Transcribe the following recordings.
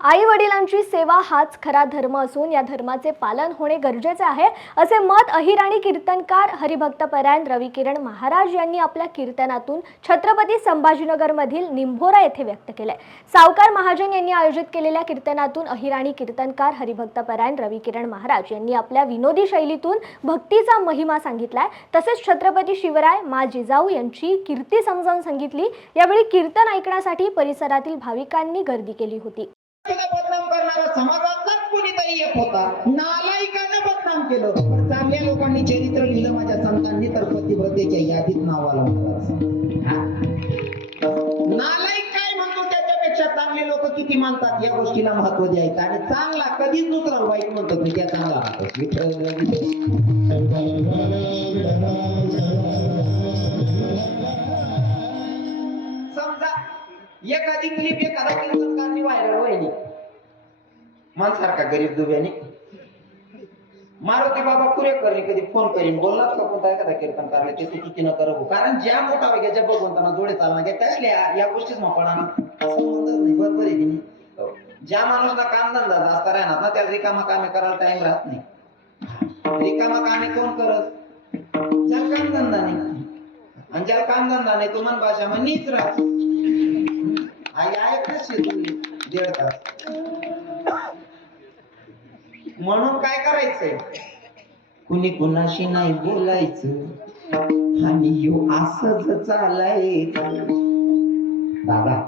आई वडिलांची सेवा हाच खरा धर्म असून या धर्माचे पालन होणे गरजेचे आहे असे मत अहिराणी कीर्तनकार हरिभक्तपरायण रविकिरण महाराज यांनी आपल्या कीर्तनातून छत्रपती संभाजीनगर मधील निंभोरा येथे व्यक्त केले। सावकार महाजन यांनी आयोजित केलेल्या कीर्तनातून अहिराणी कीर्तनकार हरिभक्तपरायण रविकिरण महाराज यांनी आपल्या विनोदी शैलीतून भक्तीचा महिमा सांगितलाय। तसेच छत्रपती शिवराय मा जिजाऊ यांची कीर्ती समजावून सांगितली। यावेळी कीर्तन ऐकण्यासाठी परिसरातील भाविकांनी गर्दी केली होती। बदनाम करणारा समाजातलाच कोणीतरी एक होता, नालायकाने बदनाम केलं। पण चांगल्या लोकांनी चरित्र लिहिलं माझ्या संतांनी, तर पतिव्रतेच्या यादीत नाव आलं मला। नालायक काय म्हणतो त्याच्यापेक्षा चांगले लोक किती मानतात या गोष्टीला महत्त्व द्यायचं। आणि चांगला कधीच दुसरा वाईट म्हणतो मी, त्या चांगला समजा एखादी क्लिप एखादा कीर्तनकारनी व्हायरल व्हायली, माणसारखा गरीब दुब्याने मारुती बाबा कुरेकरने कधी फोन करीन बोललाच का कोणता एखादा कीर्तनकारला ते तू चुकी न करू, कारण ज्या मोठा वेगाच्या भगवंतांना जोडे चालणार त्यातल्या या गोष्टीच पडाना संबंधच नाही। बरोबर आहे की नाही? ज्या माणूसला कामधंदा जास्त राहणार ना त्याला रिकामा कामे करायला टाइम राहत नाही। रिकामा कामे कोण करत? ज्याला कामधंदा नाही, आणि ज्याला कामधंदा नाही तो मन भाषा मग नीच राहत। आई ऐकच दीड तास म्हणून काय करायचंय, कुणी कुणाशी नाही बोलायचं आणि यो असंच चालायचं। दादा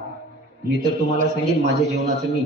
मी तर तुम्हाला सांगेन माझ्या जीवनाचं मी